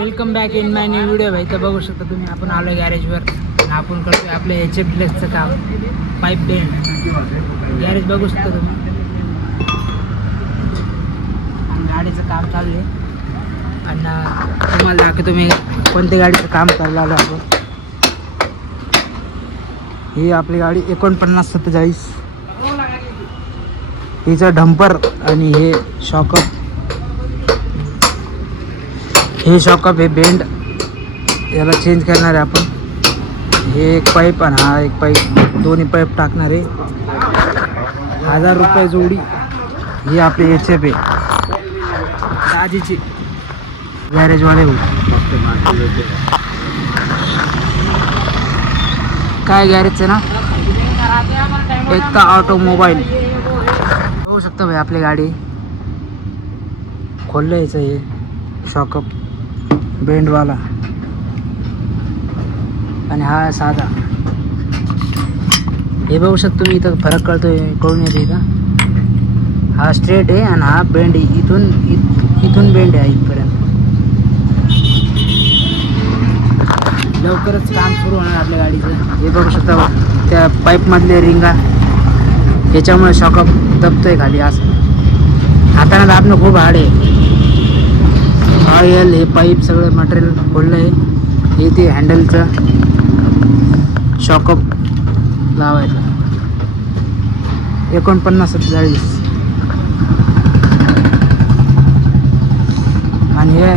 Welcome back in my new video भाई. तर बघू शकता तुम्ही आपण आलो गॅरेजवर आणि आपण करतोय आपलं HF डिलक्सचं काम, पाईप बेंड. गॅरेज बघू शकता तुम्ही, गाडीचं काम चालू आहे आणि तुम्हाला दाखवतो मी कोणत्या गाडीचं काम करायला आलो आपण. ही आपली गाडी 4947, हिचं डंपर आणि हे शॉकअप. हे शॉकअप हे बेंड याला चेंज करणार आहे आपण. हे एक पाईप आणि हा एक पाईप, दोन्ही पाईप टाकणार आहे. 1000 रुपये जोडी. ही आपली HF आहे दाजीची, गॅरेजवाले हो. काय गॅरेजचं ना, एकता ऑटोमोबाईल. बघू शकता भाई आपली गाडी खोललं याचं हे शॉकअप बेंडवाला आणि हा साधा. हे बघू शकतो तुम्ही, इथं फरक कळून येतो. इथं हा स्ट्रेट आहे आणि हा बेंड आहे. इथून बेंड आहे इथपर्यंत. लवकरच काम सुरू होणार आपल्या गाडीचं. हे बघू शकता त्या पाईपमधले रिंगा, याच्यामुळे शॉकअप दबतोय खाली. असं हाताने दाबणं खूप हार्ड आहे. ऑइल हे पाईप सगळं मटेरियल खोललं आहे. हे ते हँडलचं शॉकअप लावायचं. 4947 आणि हे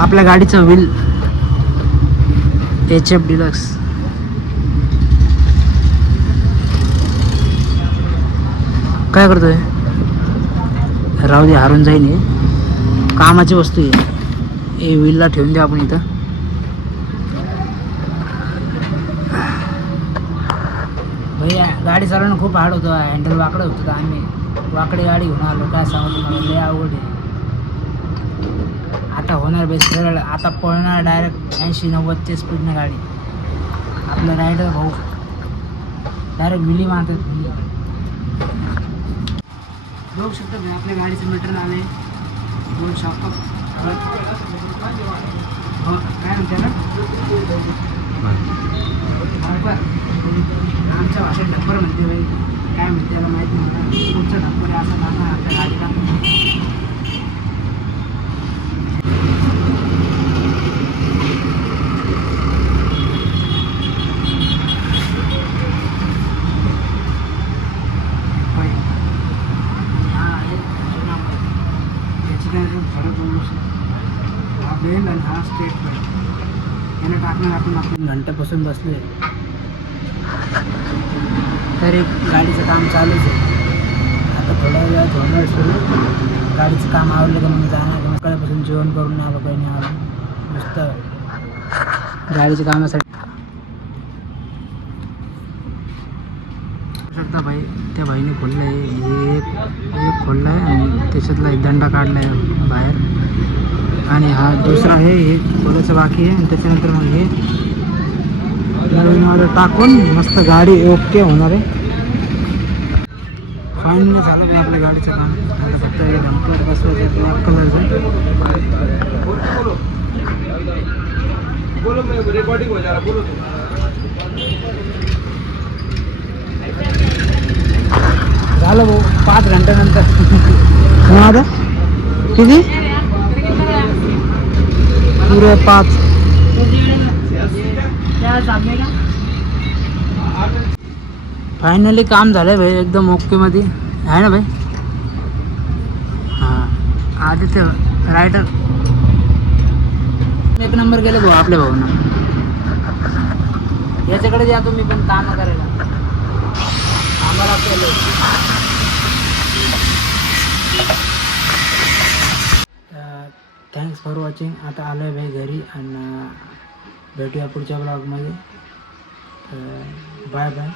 आपल्या गाडीचं व्हील HF डिलक्स. काय करतोय? राहू दे, हारून जाईन. हे कामाची वस्तू आहे. हे व्हीलला ठेवून द्या आपण इथं. भैया गाडी चालवणं खूप हार्ड होतं. हँडल वाकडं होतं तर आम्ही वाकडी गाडी घेऊन आलो. काय सांगू तुम्हाला, लय अवघड आहे. आता होणार बेस सरळ. आता पळणार डायरेक्ट 80-90च्या स्पीडनं गाडी. आपलं रायडर भाऊ डायरेक्ट विली मारतात. बघू शकता भाई आपल्या गाडीचं मीटर आलं आहे. दोन शॉकअप काय म्हणते ना, आमच्या भाषेत डंपर म्हणते भाई. काय म्हणते त्याला माहिती नाही मला. तुमचा डंपर आहे असं लागणार आपल्या गाडीला. हा बेंड आणि हा स्ट्रेट बेंड याला टाकणार आपण घंट्यापासून बसलो आहे. तरी गाडीचं काम चालूच आहे. आता थोड्या वेळात होणार सुरू. गाडीचं काम आवडलं का मग जाणार. मग सकाळपासून जेवण करून नाही आलो, काही नाही आलो. नुसतं गाडीच्या कामासाठी. शकता भाई त्या भाईने खोललं आहे. हे एक खोललं आहे आणि त्याच्यातला एक दंडा काढला आहे बाहेर. आणि हा दुसरा आहे, हे खोलायचं बाकी आहे. आणि त्याच्यानंतर मग हे नवीनवालं टाकून मस्त गाडी ओके होणार आहे. फायनली झालं आहे आपल्या गाडीचं काम. फक्त डंपर बसवायचं ब्लॅक कलरचं. झालं भाऊ 5 घंट्यानंतर. आता किती पुरे 5. फायनली काम झालंय भाई एकदम ओके मध्ये आहे ना भाई. हां आदित्य रायडर एक नंबर गेले भाऊ आपल्या भाऊना. याच्याकडे जा तुम्ही पण काम करायला. आम्हाला थँक्स फॉर वॉचिंग. आता आलो आहे भाई घरी आणि भेटूया पुढच्या ब्लॉगमध्ये. Bye bye.